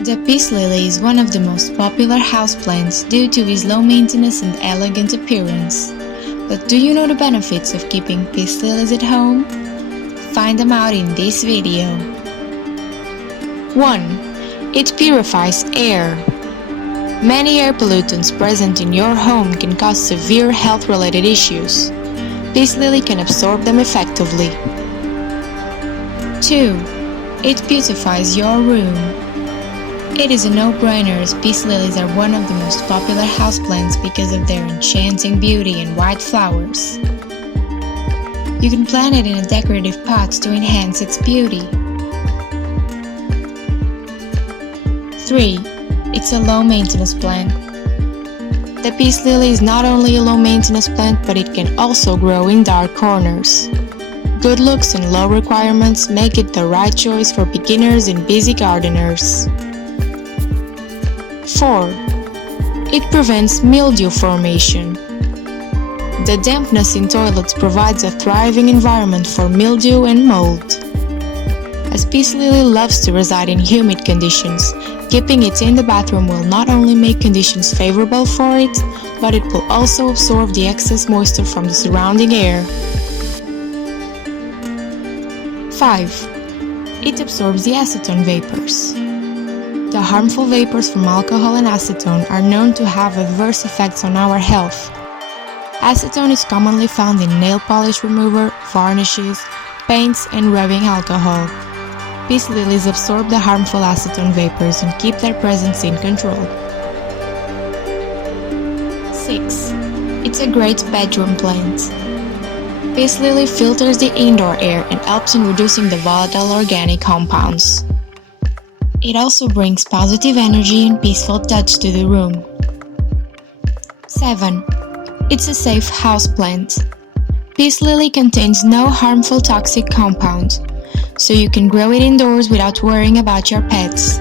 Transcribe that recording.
The peace lily is one of the most popular houseplants due to its low maintenance and elegant appearance. But do you know the benefits of keeping peace lilies at home? Find them out in this video. 1. It purifies air. Many air pollutants present in your home can cause severe health-related issues. Peace lily can absorb them effectively. 2. It beautifies your room. It is a no-brainer as peace lilies are one of the most popular houseplants because of their enchanting beauty and white flowers. You can plant it in a decorative pot to enhance its beauty. 3. It's a low-maintenance plant. The peace lily is not only a low-maintenance plant, but it can also grow in dark corners. Good looks and low requirements make it the right choice for beginners and busy gardeners. 4. It prevents mildew formation. The dampness in toilets provides a thriving environment for mildew and mold. As peace lily loves to reside in humid conditions, keeping it in the bathroom will not only make conditions favorable for it, but it will also absorb the excess moisture from the surrounding air. 5. It absorbs the acetone vapors. The harmful vapors from alcohol and acetone are known to have adverse effects on our health. Acetone is commonly found in nail polish remover, varnishes, paints, and rubbing alcohol. Peace lilies absorb the harmful acetone vapors and keep their presence in control. 6. It's a great bedroom plant. Peace lily filters the indoor air and helps in reducing the volatile organic compounds. It also brings positive energy and peaceful touch to the room. 7. It's a safe houseplant. Peace lily contains no harmful toxic compounds, so you can grow it indoors without worrying about your pets.